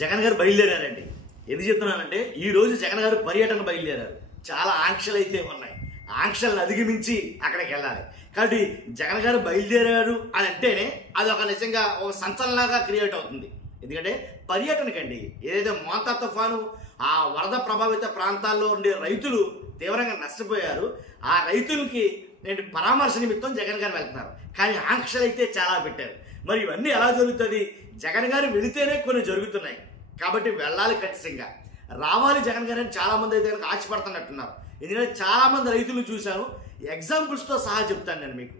జగన్ గారు బయలుదేరారండి. ఎందుకు చెప్తున్నానంటే ఈ రోజు జగన్ గారు పర్యటన బయలుదేరారు. చాలా ఆంక్షలు అయితే ఉన్నాయి. ఆంక్షలను అధిగమించి అక్కడికి వెళ్ళాలి. కాబట్టి జగన్ గారు బయలుదేరారు అని అంటేనే అది ఒక నిజంగా ఒక సంచలనంగా క్రియేట్ అవుతుంది. ఎందుకంటే పర్యటనకండి ఏదైతే మోంతా తుఫాను ఆ వరద ప్రభావిత ప్రాంతాల్లో ఉండే రైతులు తీవ్రంగా నష్టపోయారు. ఆ రైతులకి నేను పరామర్శ నిమిత్తం జగన్ గారు వెళ్తున్నారు. కానీ ఆంక్షలు అయితే చాలా పెట్టారు. మరి ఇవన్నీ ఎలా జరుగుతుంది? జగన్ గారు వెళితేనే కొన్ని జరుగుతున్నాయి. కాబట్టి వెళ్ళాలి, ఖచ్చితంగా రావాలి జగన్ గారు అని చాలా మంది అయితే ఆశపడుతున్నట్టున్నారు. ఎందుకంటే చాలా మంది రైతులు చూశాను. ఎగ్జాంపుల్స్తో సహా చెప్తాను నేను మీకు,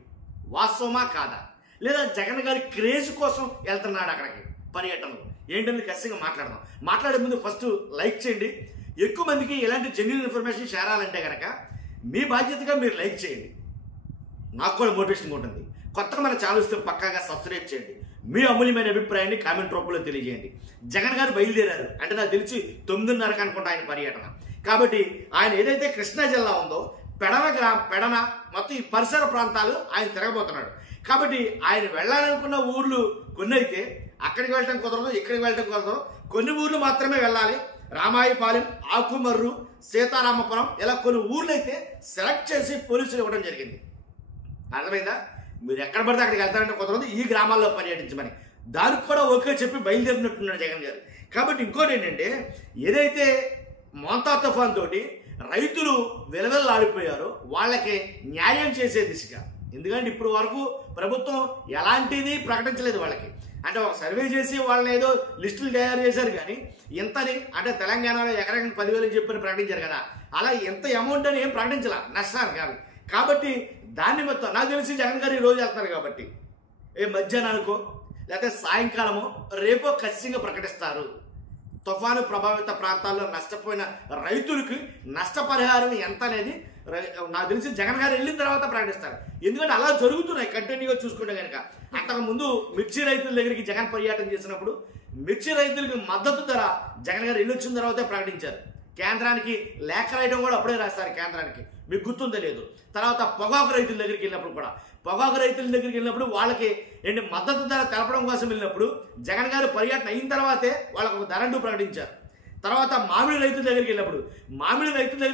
వాస్తవమా కాదా, లేదా జగన్ గారి క్రేజ్ కోసం వెళ్తున్నాడు అక్కడికి పర్యటనలు ఏంటని ఖచ్చితంగా మాట్లాడదాం. మాట్లాడే ముందు ఫస్ట్ లైక్ చేయండి. ఎక్కువ మందికి ఇలాంటి జెన్యూన్ ఇన్ఫర్మేషన్ షేర్ అవ్వాలంటే కనుక మీ బాధ్యతగా మీరు లైక్ చేయండి. నాకు కూడా మోటివేషన్గా ఉంటుంది. కొత్తగా మన ఛానల్ ఇస్తే పక్కాగా సబ్స్క్రైబ్ చేయండి. మీ అమూల్యమైన అభిప్రాయాన్ని కామెంట్ రూపంలో తెలియజేయండి. జగన్ గారు బయలుదేరారు అంటే నాకు తెలిసి 9:30 అనుకుంటా ఆయన పర్యటన. కాబట్టి ఆయన ఏదైతే కృష్ణా జిల్లా ఉందో పెడన మొత్తం ఈ పరిసర ప్రాంతాలు ఆయన తిరగబోతున్నాడు. కాబట్టి ఆయన వెళ్ళాలనుకున్న ఊర్లు కొన్ని అయితే అక్కడికి వెళ్ళటం కుదరదు, ఇక్కడికి వెళ్ళటం కుదరదు. కొన్ని ఊర్లు మాత్రమే వెళ్ళాలి. రామాయపాలెం, ఆకుమర్రు, సీతారామపురం ఇలా కొన్ని ఊర్లు అయితే సెలెక్ట్ చేసి పోలీసులు ఇవ్వడం జరిగింది. అర్థమైందా? మీరు ఎక్కడ పడితే అక్కడికి వెళ్తారంటే కుదరదు, ఈ గ్రామాల్లో పర్యటించమని. దానికి కూడా ఓకే చెప్పి బయలుదేరినట్టున్నాడు జగన్ గారు. కాబట్టి ఇంకోటి ఏంటంటే ఏదైతే మోంతా తుఫాన్ తోటి రైతులు విలవిల్లాడిపోయారో వాళ్ళకి న్యాయం చేసే దిశగా, ఎందుకంటే ఇప్పుడు వరకు ప్రభుత్వం ఎలాంటిది ప్రకటించలేదు వాళ్ళకి. అంటే ఒక సర్వే చేసి వాళ్ళని ఏదో లిస్టులు తయారు చేశారు కానీ ఇంతని అంటే తెలంగాణలో ఎకరానికి 10,000 అని చెప్పని ప్రకటించారు కదా, అలా ఎంత అమౌంట్ అని ఏం ప్రకటించాల, నష్టాలు కాదు. కాబట్టి దాన్ని మొత్తం నాకు తెలిసి జగన్ గారు ఈ రోజు వెళ్తున్నారు కాబట్టి మధ్యాహ్నానికో లేకపోతే సాయంకాలమో రేపో ఖచ్చితంగా ప్రకటిస్తారు. తుఫాను ప్రభావిత ప్రాంతాల్లో నష్టపోయిన రైతులకి నష్టపరిహారం ఎంత అనేది నాకు తెలిసి జగన్ గారు వెళ్ళిన తర్వాత ప్రకటిస్తారు. ఎందుకంటే అలా జరుగుతున్నాయి కంటిన్యూగా చూసుకుంటే కనుక. అంతకుముందు మిర్చి రైతుల దగ్గరికి జగన్ పర్యటన చేసినప్పుడు మిర్చి రైతులకి మద్దతు ధర జగన్ గారు వెళ్ళి వచ్చిన తర్వాతే ప్రకటించారు. కేంద్రానికి లేఖ రాయడం కూడా అప్పుడే రాస్తారు కేంద్రానికి, మీకు గుర్తుందో లేదు. తర్వాత పొగాకు రైతుల దగ్గరికి వెళ్ళినప్పుడు కూడా పొగాకు రైతుల దగ్గరికి వెళ్ళినప్పుడు వాళ్ళకి ఏంటి మద్దతు ధర తెలపడం కోసం వెళ్ళినప్పుడు జగన్ గారు పర్యటన అయిన తర్వాతే వాళ్ళకు ఒక ధర అంటూ ప్రకటించారు. తర్వాత మామిడి రైతుల దగ్గరికి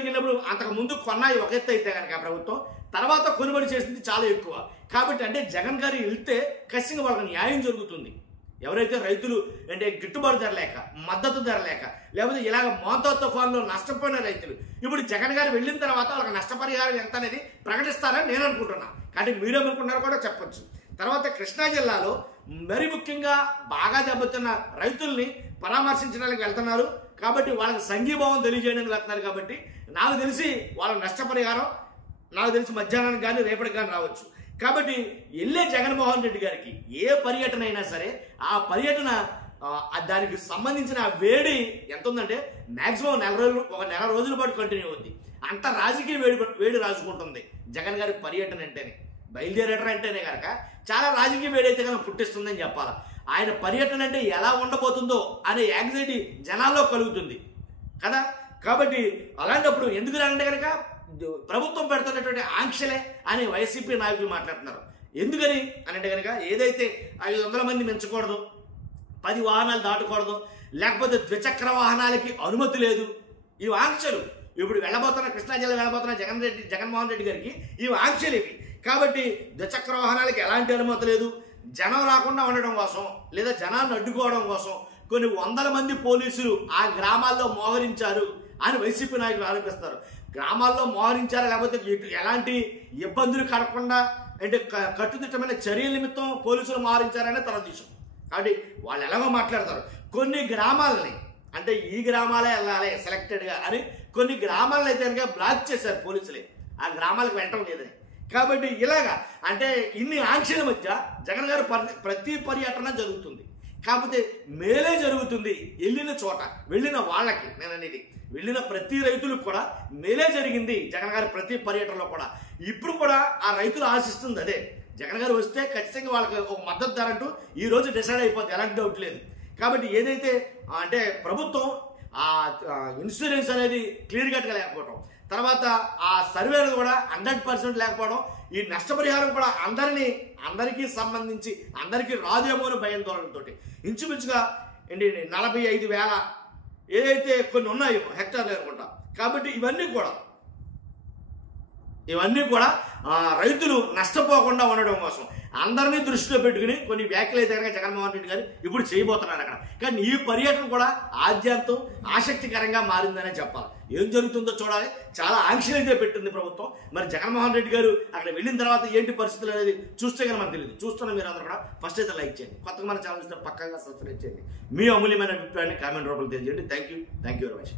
వెళ్ళినప్పుడు అంతకు ముందు కొన్నాయి ఒక ఎత్తు అయితే కనుక ప్రభుత్వం, తర్వాత కొనుగోలు చేసింది చాలా ఎక్కువ. కాబట్టి అంటే జగన్ గారు వెళ్తే ఖచ్చితంగా వాళ్ళకి న్యాయం జరుగుతుంది. ఎవరైతే రైతులు అంటే గిట్టుబాటు ధర లేక, మద్దతు ధర లేక, లేకపోతే ఇలాగ మోంతా తుఫాన్లో నష్టపోయిన రైతులు ఇప్పుడు జగన్ గారు వెళ్ళిన తర్వాత వాళ్ళకి నష్టపరిహారం ఎంత అనేది ప్రకటిస్తారని నేను అనుకుంటున్నా. కాబట్టి మీరు అనుకుంటున్నారో కూడా చెప్పొచ్చు. తర్వాత కృష్ణా జిల్లాలో మరి ముఖ్యంగా బాగా దెబ్బతిన్న రైతుల్ని పరామర్శించడానికి వెళ్తున్నారు. కాబట్టి వాళ్ళకి సంఘీభావం తెలియజేయడానికి వెళ్తున్నారు. కాబట్టి నాకు తెలిసి వాళ్ళ నష్టపరిహారం నాకు తెలిసి మధ్యాహ్నానికి కానీ రేపటికి కానీ రావచ్చు. కాబట్టి వెళ్ళే జగన్మోహన్ రెడ్డి గారికి ఏ పర్యటన అయినా సరే ఆ పర్యటన దానికి సంబంధించిన వేడి ఎంత ఉందంటే మ్యాక్సిమం ఒక నెల రోజుల పాటు కంటిన్యూ అవుద్ది. అంత రాజకీయ వేడి రాజుకుంటుంది జగన్ గారి పర్యటన అంటేనే. బయలుదేరటం అంటేనే కనుక చాలా రాజకీయ వేడి అయితే కనుక పుట్టిస్తుందని చెప్పాలి. ఆయన పర్యటన అంటే ఎలా ఉండబోతుందో అనే యాంగ్జైటీ జనాల్లో కలుగుతుంది కదా. కాబట్టి అలాంటప్పుడు ఎందుకు అంటే కనుక ప్రభుత్వం పెడుతున్నటువంటి ఆంక్షలే అని వైసీపీ నాయకులు మాట్లాడుతున్నారు. ఎందుకని అని అంటే కనుక ఏదైతే 500 మంది మించకూడదు, 10 వాహనాలు దాటకూడదు, లేకపోతే ద్విచక్ర వాహనాలకి అనుమతి లేదు, ఇవి ఆంక్షలు. ఇప్పుడు వెళ్ళబోతున్న కృష్ణా జిల్లా వెళ్ళబోతున్న జగన్మోహన్ రెడ్డి గారికి ఇవి ఆంక్షలు ఇవి. కాబట్టి ద్విచక్ర వాహనాలకి ఎలాంటి అనుమతి లేదు. జనం రాకుండా ఉండడం కోసం లేదా జనాన్ని అడ్డుకోవడం కోసం కొన్ని 100 మంది పోలీసులు ఆ గ్రామాల్లో మోహరించారు అని వైసీపీ నాయకులు ఆరోపిస్తారు. గ్రామాల్లో మోహరించారా లేకపోతే ఎలాంటి ఇబ్బందులు కలగకుండా అంటే కట్టుదిట్టమైన చర్యల నిమిత్తం పోలీసులు మోహరించారనే తర్వాత విషయం. కాబట్టి వాళ్ళు ఎలాగో మాట్లాడతారు. కొన్ని గ్రామాలని అంటే ఈ గ్రామాలే వెళ్ళాలి సెలెక్టెడ్గా అని కొన్ని గ్రామాలను అయితే కనుక బ్లాక్ చేశారు పోలీసులే, ఆ గ్రామాలకు వెళ్ళటం లేదని. కాబట్టి ఇలాగా అంటే ఇన్ని ఆంక్షల మధ్య జగన్ గారు ప్రతి పర్యటన జరుగుతుంది. కాకపోతే మేలే జరుగుతుంది వెళ్ళిన చోట, వెళ్ళిన వాళ్ళకి. నేను అనేది వెళ్ళిన ప్రతి రైతులకు కూడా మేలే జరిగింది జగన్ గారి ప్రతి పర్యటనలో కూడా. ఇప్పుడు కూడా ఆ రైతులు ఆశిస్తుంది అదే, జగన్ గారు వస్తే ఖచ్చితంగా వాళ్ళకి ఒక మద్దతు ధర అంటూ ఈ రోజు డిసైడ్ అయిపోద్ది, ఎలాంటి డౌట్ లేదు. కాబట్టి ఏదైతే అంటే ప్రభుత్వం ఆ ఇన్సూరెన్స్ అనేది క్లియర్ కట్గా లేకపోవడం, తర్వాత ఆ సర్వేలు కూడా 100% లేకపోవడం, ఈ నష్టపరిహారం కూడా అందరికీ సంబంధించి అందరికీ రాదేమో అని భయాందోళనతో ఇంచుమించుగా ఏంటి 45,000 ఏదైతే కొన్ని ఉన్నాయో హెక్టార్లు అనుకుంటా. కాబట్టి ఇవన్నీ కూడా రైతులు నష్టపోకుండా ఉండడం కోసం అందరినీ దృష్టిలో పెట్టుకుని కొన్ని వ్యాఖ్యలు అయితే కనుక జగన్మోహన్ రెడ్డి గారు ఇప్పుడు చేయబోతున్నారు అక్కడ. కానీ ఈ పర్యటన కూడా ఆద్యంతం ఆసక్తికరంగా మారిందనే చెప్పాలి. ఏం జరుగుతుందో చూడాలి. చాలా ఆంక్షలు అయితే పెట్టింది ప్రభుత్వం. మరి జగన్మోహన్ రెడ్డి గారు అక్కడ వెళ్ళిన తర్వాత ఏంటి పరిస్థితులు అనేది చూస్తే కానీ మనకు తెలియదు. చూస్తున్న మీరు అందరూ కూడా ఫస్ట్ అయితే లైక్ చేయండి, కొత్తగా మన ఛానల్ ఇస్తే పక్కాగా సబ్స్క్రైబ్ చేయండి, మీ అమూల్యమైన అభిప్రాయాన్ని కామెంట్ రూపంలో తెలియజేయండి. Thank you very much.